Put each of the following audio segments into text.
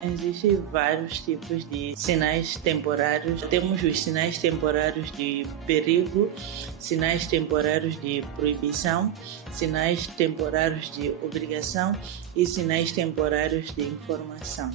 Existem vários tipos de sinais temporários. Temos os sinais temporários de perigo, sinais temporários de proibição, sinais temporários de obrigação e sinais temporários de informação.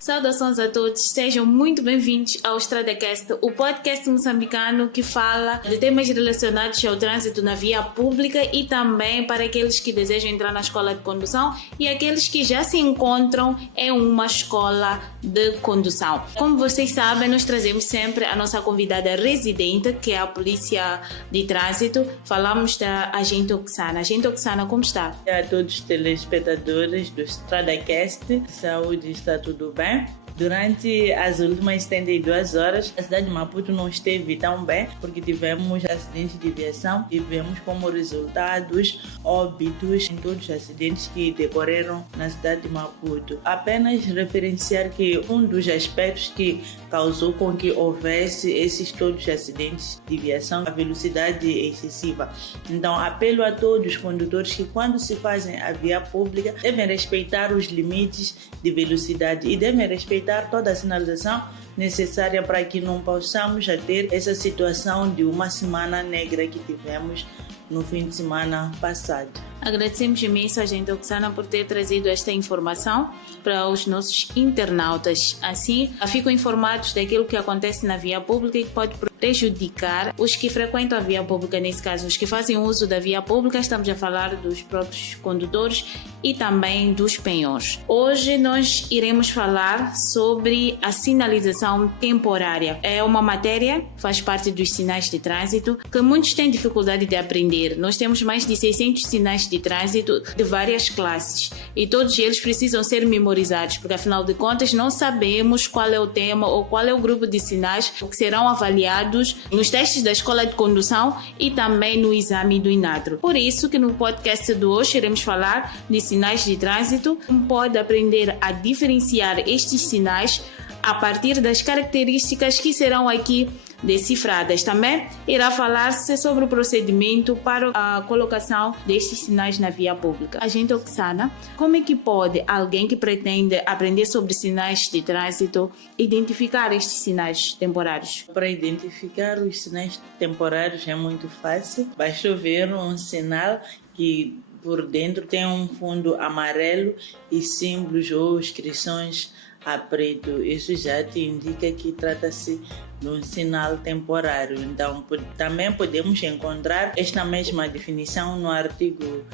Saudações a todos, sejam muito bem-vindos ao Stradacast, o podcast moçambicano que fala de temas relacionados ao trânsito na via pública e também para aqueles que desejam entrar na escola de condução e aqueles que já se encontram em uma escola de condução. Como vocês sabem, nós trazemos sempre a nossa convidada residente, que é a Polícia de Trânsito. Falamos da Agente Oksana. Agente Oksana, como está? A todos os telespectadores do Stradacast, saúde, está tudo bem? Durante as últimas 72 horas, a cidade de Maputo não esteve tão bem, porque tivemos acidentes de viação, tivemos como resultados óbitos em todos os acidentes que decorreram na cidade de Maputo. Apenas referenciar que um dos aspectos que causou com que houvesse esses todos os acidentes de viação, a velocidade excessiva. Então, apelo a todos os condutores que quando se fazem a via pública, devem respeitar os limites de velocidade e devem respeitar toda a sinalização necessária para que não possamos já ter essa situação de uma semana negra que tivemos no fim de semana passado. Agradecemos imenso a Agente Oksana por ter trazido esta informação para os nossos internautas. Assim, ficam informados daquilo que acontece na via pública e que pode prejudicar os que frequentam a via pública, nesse caso, os que fazem uso da via pública. Estamos a falar dos próprios condutores e também dos penhores. Hoje nós iremos falar sobre a sinalização temporária. É uma matéria, faz parte dos sinais de trânsito, que muitos têm dificuldade de aprender. Nós temos mais de 600 sinais de trânsito de várias classes e todos eles precisam ser memorizados, porque afinal de contas não sabemos qual é o tema ou qual é o grupo de sinais que serão avaliados nos testes da escola de condução e também no exame do INADRO. Por isso que no podcast de hoje iremos falar de sinais de trânsito, como pode aprender a diferenciar estes sinais a partir das características que serão aqui decifradas. Também irá falar-se sobre o procedimento para a colocação destes sinais na via pública. Agente Oksana, como é que pode alguém que pretende aprender sobre sinais de trânsito identificar estes sinais temporários? Para identificar os sinais temporários é muito fácil. Basta ver um sinal que por dentro tem um fundo amarelo e símbolos ou inscrições a preto. Isso já te indica que trata-se de um sinal temporário. Então, também podemos encontrar esta mesma definição no artigo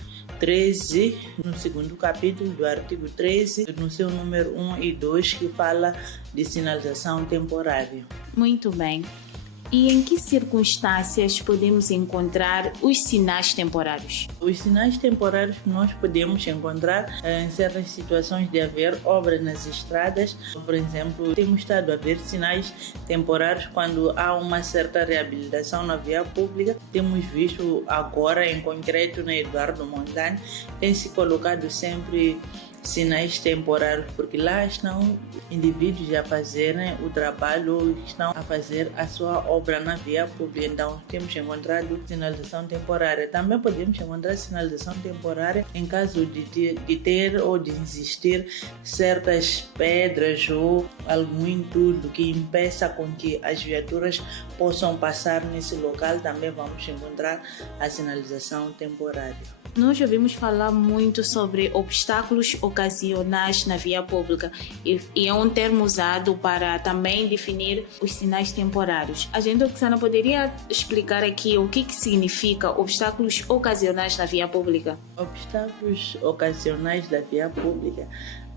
13, no segundo capítulo do artigo 13, no seu número 1 e 2, que fala de sinalização temporária. Muito bem. E em que circunstâncias podemos encontrar os sinais temporários? Os sinais temporários que nós podemos encontrar em certas situações de haver obras nas estradas. Por exemplo, temos estado a ver sinais temporários quando há uma certa reabilitação na via pública. Temos visto agora, em concreto, na Eduardo Mondlane, tem se colocado sempre sinais temporários, porque lá estão indivíduos a fazerem o trabalho ou estão a fazer a sua obra na via pública. Então temos encontrado sinalização temporária. Também podemos encontrar sinalização temporária em caso de ter ou de existir certas pedras ou algum entulho que impeça com que as viaturas possam passar nesse local. Também vamos encontrar a sinalização temporária. Nós ouvimos falar muito sobre obstáculos ocasionais na via pública e é um termo usado para também definir os sinais temporários. A gente, Oksana, poderia explicar aqui o que significa obstáculos ocasionais na via pública? Obstáculos ocasionais da via pública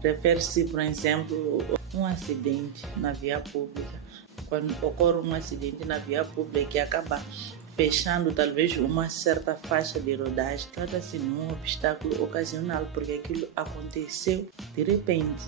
refere-se, por exemplo, a um acidente na via pública. Quando ocorre um acidente na via pública que acaba fechando talvez uma certa faixa de rodagem, trata-se de um obstáculo ocasional, porque aquilo aconteceu de repente.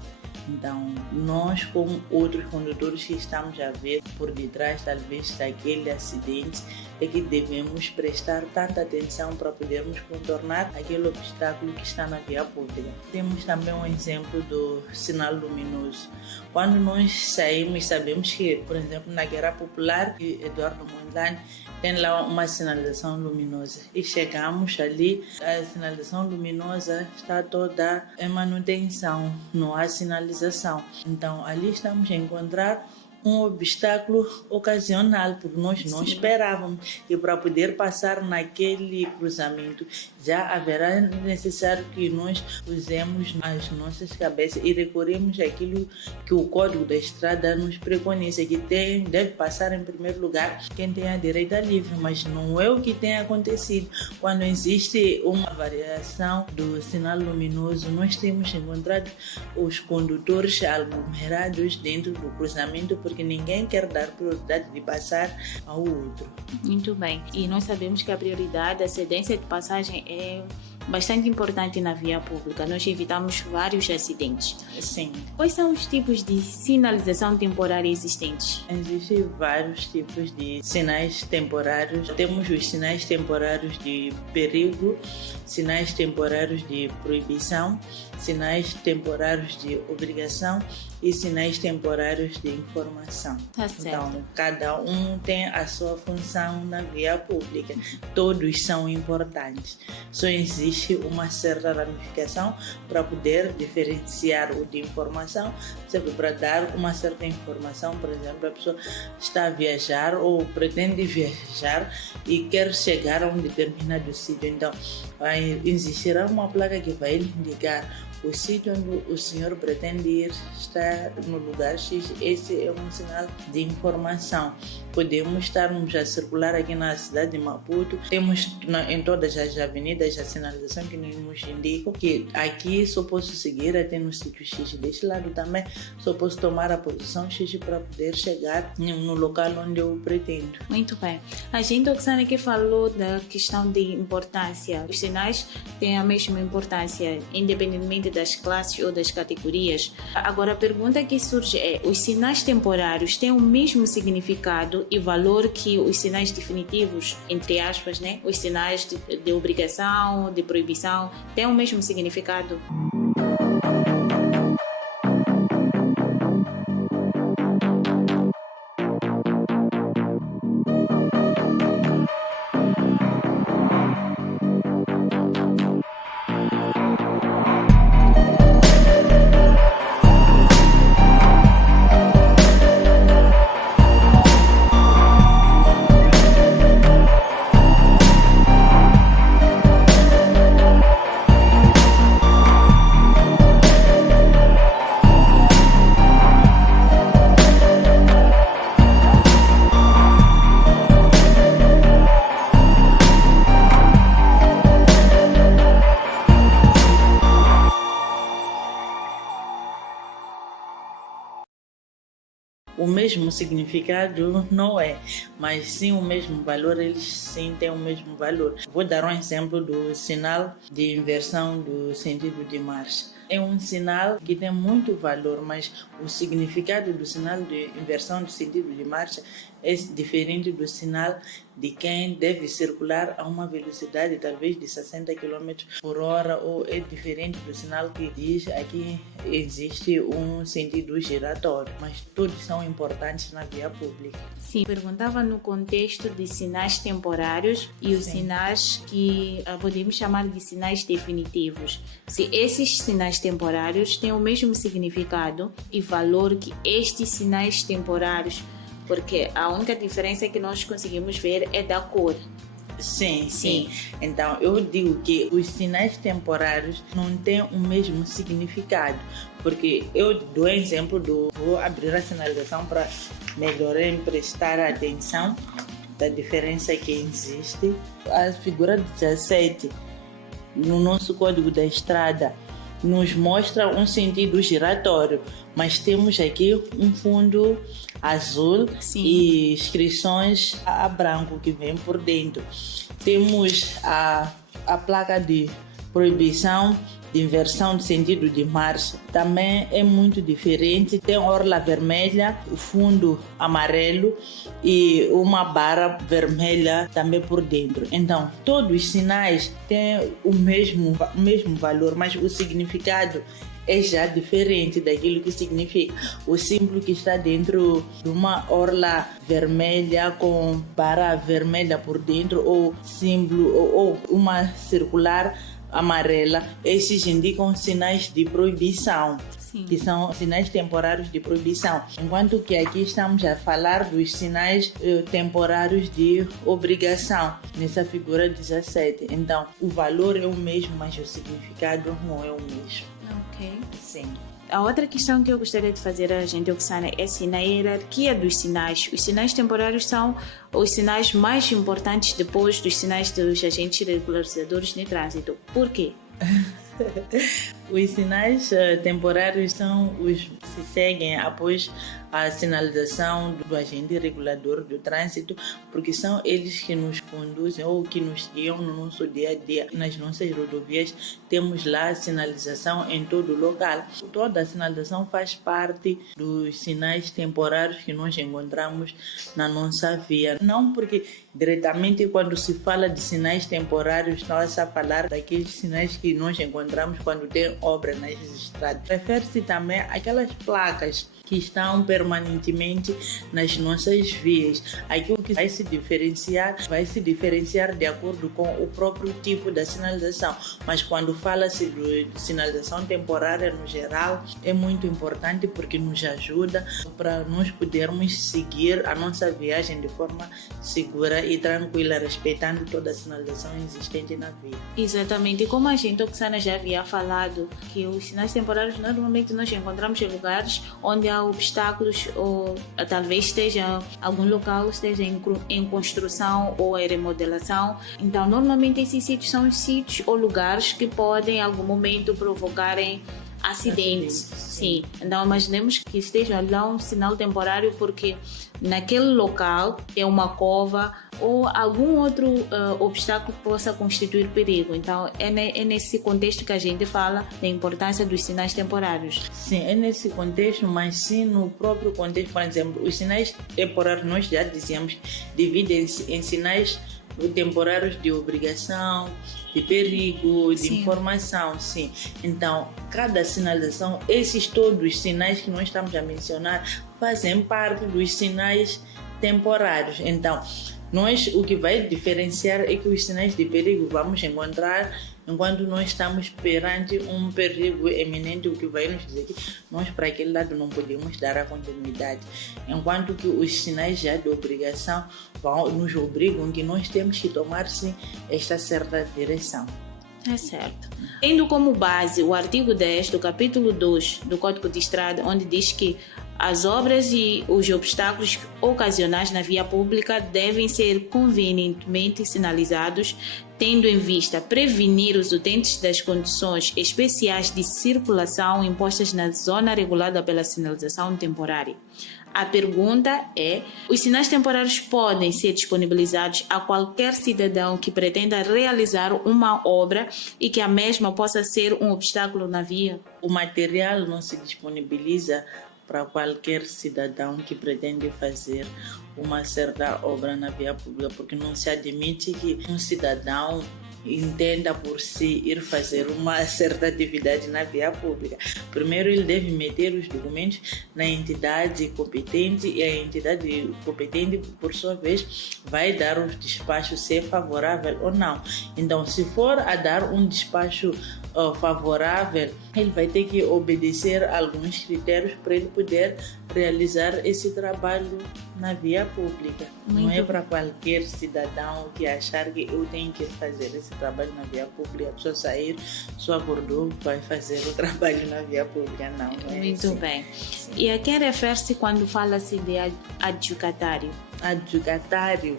Então, nós como outros condutores que estamos a ver por detrás talvez daquele acidente, é que devemos prestar tanta atenção para podermos contornar aquele obstáculo que está na via pública. Temos também um exemplo do sinal luminoso. Quando nós saímos, sabemos que, por exemplo, na Guerra Popular, Eduardo Mondlane tem lá uma sinalização luminosa. E chegamos ali, a sinalização luminosa está toda em manutenção, não há sinalização. Então, ali estamos a encontrar um obstáculo ocasional, porque nós não esperávamos. E para poder passar naquele cruzamento, já haverá necessário que nós usemos as nossas cabeças e recorremos àquilo que o Código da Estrada nos preconiza, que deve passar em primeiro lugar quem tem a direita livre, mas não é o que tem acontecido. Quando existe uma variação do sinal luminoso, nós temos encontrado os condutores aglomerados dentro do cruzamento, porque ninguém quer dar prioridade de passar ao outro. Muito bem. E nós sabemos que a prioridade, a cedência de passagem é bastante importante na via pública. Nós evitamos vários acidentes. Sim. Quais são os tipos de sinalização temporária existentes? Existem vários tipos de sinais temporários. Temos os sinais temporários de perigo, sinais temporários de proibição, sinais temporários de obrigação e sinais temporários de informação. Tá certo. Então, cada um tem a sua função na via pública. Todos são importantes. Só existe uma certa ramificação para poder diferenciar o de informação. Sabe, para dar uma certa informação, por exemplo, a pessoa está a viajar ou pretende viajar e quer chegar a um determinado sítio. Então, existirá uma placa que vai indicar o sítio onde o senhor pretende ir está no lugar X. Esse é um sinal de informação. Podemos estarmos a circular aqui na cidade de Maputo. Temos em todas as avenidas a sinalização que nos indica que aqui só posso seguir até no sítio X. Deste lado também só posso tomar a posição X para poder chegar no local onde eu pretendo. Muito bem. A gente, Oksana, aqui falou da questão de importância. Os sinais têm a mesma importância, independentemente das classes ou das categorias. Agora, a pergunta que surge é: os sinais temporários têm o mesmo significado e valor que os sinais definitivos, entre aspas, né? Os sinais de obrigação, de proibição, têm o mesmo significado? O mesmo significado não é, mas sim o mesmo valor. Eles sim têm o mesmo valor. Vou dar um exemplo do sinal de inversão do sentido de marcha. É um sinal que tem muito valor, mas o significado do sinal de inversão do sentido de marcha é diferente do sinal de quem deve circular a uma velocidade talvez de 60 km por hora, ou é diferente do sinal que diz aqui existe um sentido giratório, mas todos são importantes na via pública. Sim, perguntava no contexto de sinais temporários e os sinais que podemos chamar de sinais definitivos. Se esses sinais temporários têm o mesmo significado e valor que estes sinais temporários, porque a única diferença que nós conseguimos ver é da cor. Sim. Então, eu digo que os sinais temporários não têm o mesmo significado, porque eu dou exemplo vou abrir a sinalização para melhor prestar atenção da diferença que existe. A figura 17 no nosso Código da Estrada nos mostra um sentido giratório, mas temos aqui um fundo azul. Sim. E inscrições a branco que vem por dentro. Temos a placa de proibição de inversão de sentido de marcha também é muito diferente. Tem orla vermelha, o fundo amarelo e uma barra vermelha também por dentro. Então, todos os sinais têm o mesmo valor, mas o significado é já diferente daquilo que significa. O símbolo que está dentro de uma orla vermelha com barra vermelha por dentro, ou símbolo ou uma circular amarela, esses indicam sinais de proibição. Sim. Que são sinais temporários de proibição, enquanto que aqui estamos a falar dos sinais temporários de obrigação, nessa figura 17. Então, o valor é o mesmo, mas o significado não é o mesmo. Ok. Sim. A outra questão que eu gostaria de fazer a gente, Oksana, é se na hierarquia dos sinais, os sinais temporários são os sinais mais importantes depois dos sinais dos agentes regularizadores de trânsito. Por quê? Os sinais temporários são os que se seguem após a sinalização do agente regulador do trânsito, porque são eles que nos conduzem ou que nos guiam no nosso dia a dia. Nas nossas rodovias temos lá a sinalização em todo o local. Toda a sinalização faz parte dos sinais temporários que nós encontramos na nossa via. Não porque diretamente quando se fala de sinais temporários está a falar daqueles sinais que nós encontramos quando tem obra nas estradas. Refere-se também àquelas placas que estão permanentemente nas nossas vias. Aquilo que vai se diferenciar de acordo com o próprio tipo da sinalização. Mas quando fala-se de sinalização temporária no geral, é muito importante porque nos ajuda para nós podermos seguir a nossa viagem de forma segura e tranquila, respeitando toda a sinalização existente na via. Exatamente. Como a gente, Oksana, já havia falado, que os sinais temporários normalmente nós encontramos em lugares onde há obstáculos, ou talvez esteja algum local esteja em construção ou em remodelação. Então, normalmente esses sítios são os sítios ou lugares que podem em algum momento provocarem acidentes. Sim. Então, imaginemos que esteja lá um sinal temporário porque naquele local é uma cova ou algum outro obstáculo que possa constituir perigo. Então, é nesse contexto que a gente fala da importância dos sinais temporários. Sim, é nesse contexto, mas sim no próprio contexto. Por exemplo, os sinais temporários, nós já dizíamos, dividem-se em sinais temporários de obrigação, de perigo, de informação, sim. Então, cada sinalização, esses todos os sinais que nós estamos a mencionar, fazem parte dos sinais temporários. Então, o que vai diferenciar é que os sinais de perigo vamos encontrar enquanto nós estamos perante um perigo eminente, o que vai nos dizer que nós para aquele lado não podemos dar a continuidade. Enquanto que os sinais já de obrigação nos obrigam que nós temos que tomar sim esta certa direção. É certo. Tendo como base o artigo 10 do capítulo 2 do Código de Estrada, onde diz que as obras e os obstáculos ocasionais na via pública devem ser convenientemente sinalizados, tendo em vista prevenir os utentes das condições especiais de circulação impostas na zona regulada pela sinalização temporária. A pergunta é: os sinais temporários podem ser disponibilizados a qualquer cidadão que pretenda realizar uma obra e que a mesma possa ser um obstáculo na via? O material não se disponibiliza para qualquer cidadão que pretende fazer uma certa obra na via pública, porque não se admite que um cidadão entenda por si ir fazer uma certa atividade na via pública. Primeiro ele deve meter os documentos na entidade competente e a entidade competente, por sua vez, vai dar os despachos se é favorável ou não. Então, se for a dar um despacho favorável, ele vai ter que obedecer a alguns critérios para ele poder realizar esse trabalho na via pública. Não é para qualquer cidadão que achar que eu tenho que fazer esse trabalho na via pública, a pessoa sair, só acordou, vai fazer o trabalho na via pública. Não é muito assim. Bem. E a quem refere-se quando fala-se de adjudicatário? Adjudicatário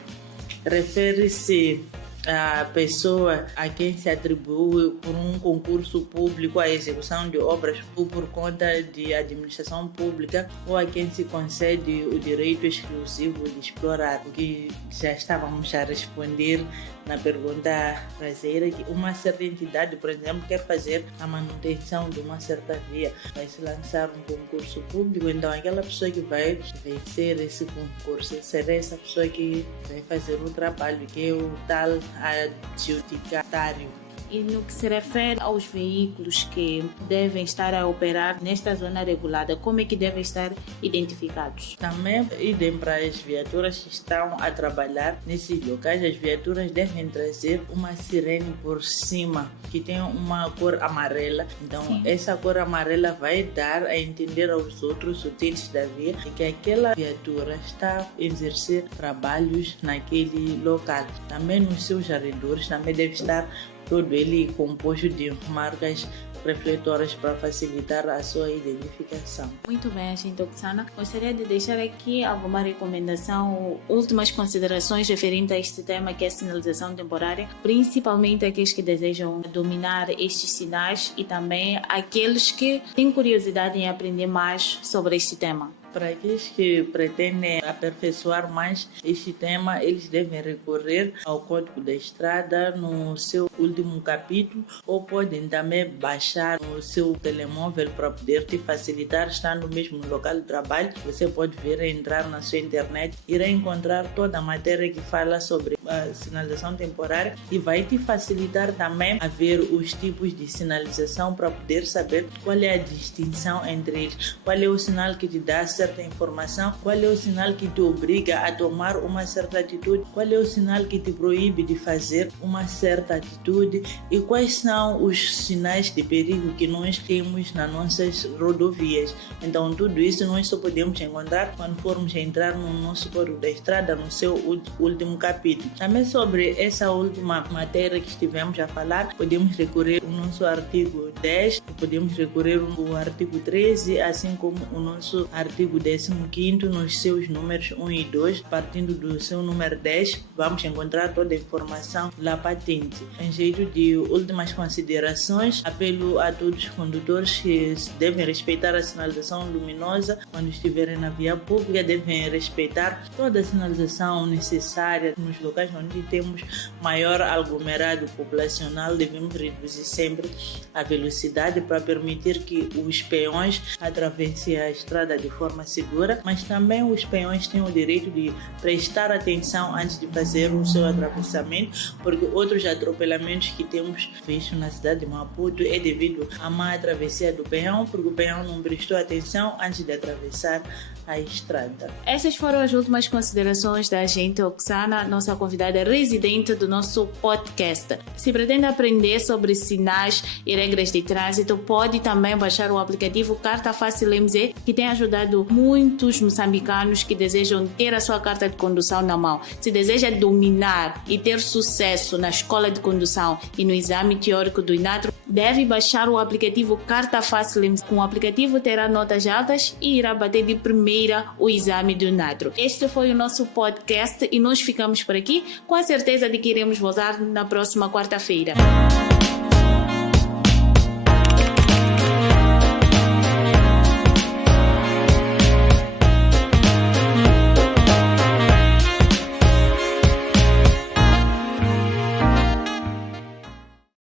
refere-se a pessoa a quem se atribui por um concurso público a execução de obras ou por conta de administração pública, ou a quem se concede o direito exclusivo de explorar, o que já estávamos a responder na pergunta traseira que uma certa entidade, por exemplo, quer fazer a manutenção de uma certa via, vai se lançar um concurso público, então aquela pessoa que vai vencer esse concurso será essa pessoa que vai fazer o trabalho, que é o tal adjudicatário. E no que se refere aos veículos que devem estar a operar nesta zona regulada, como é que devem estar identificados? Também idem para as viaturas que estão a trabalhar nesses locais. As viaturas devem trazer uma sirene por cima que tem uma cor amarela. Então, sim, essa cor amarela vai dar a entender aos outros utentes da via que aquela viatura está a exercer trabalhos naquele local. Também nos seus arredores também deve estar todo ele composto de marcas refletoras para facilitar a sua identificação. Muito bem, agente Oksana. Gostaria de deixar aqui alguma recomendação, últimas considerações referentes a este tema que é a sinalização temporária, principalmente aqueles que desejam dominar estes sinais e também aqueles que têm curiosidade em aprender mais sobre este tema. Para aqueles que pretendem aperfeiçoar mais este tema, eles devem recorrer ao Código da Estrada no seu último capítulo ou podem também baixar no seu telemóvel para poder te facilitar, estando mesmo no local de trabalho. Você pode vir entrar na sua internet, irá encontrar toda a matéria que fala sobre a sinalização temporária e vai te facilitar também a ver os tipos de sinalização para poder saber qual é a distinção entre eles, qual é o sinal que te dá certa informação, qual é o sinal que te obriga a tomar uma certa atitude, qual é o sinal que te proíbe de fazer uma certa atitude e quais são os sinais de perigo que nós temos nas nossas rodovias. Então tudo isso nós só podemos encontrar quando formos entrar no nosso Código da Estrada, no seu último capítulo. Também sobre essa última matéria que estivemos a falar, podemos recorrer ao nosso artigo 10, podemos recorrer ao artigo 13, assim como o nosso artigo 15º nos seus números 1 e 2. Partindo do seu número 10, vamos encontrar toda a informação lá patente. Em jeito de últimas considerações, apelo a todos os condutores que devem respeitar a sinalização luminosa quando estiverem na via pública, devem respeitar toda a sinalização necessária nos locais onde temos maior aglomerado populacional. Devemos reduzir sempre a velocidade para permitir que os peões atravessem a estrada de forma segura, mas também os peões têm o direito de prestar atenção antes de fazer o seu atravessamento, porque outros atropelamentos que temos visto na cidade de Maputo é devido à má travessia do peão, porque o peão não prestou atenção antes de atravessar a estrada. Essas foram as últimas considerações da agente Oksana, nossa convidada residente do nosso podcast. Se pretende aprender sobre sinais e regras de trânsito, pode também baixar o aplicativo Carta Fácil MZ, que tem ajudado muitos moçambicanos que desejam ter a sua carta de condução na mão. Se deseja dominar e ter sucesso na escola de condução e no exame teórico do INATRO, deve baixar o aplicativo Carta Fácil MZ. Com o aplicativo terá notas altas e irá bater de primeira o exame do INATRO. Este foi o nosso podcast e nós ficamos por aqui com a certeza de que iremos voltar na próxima quarta-feira.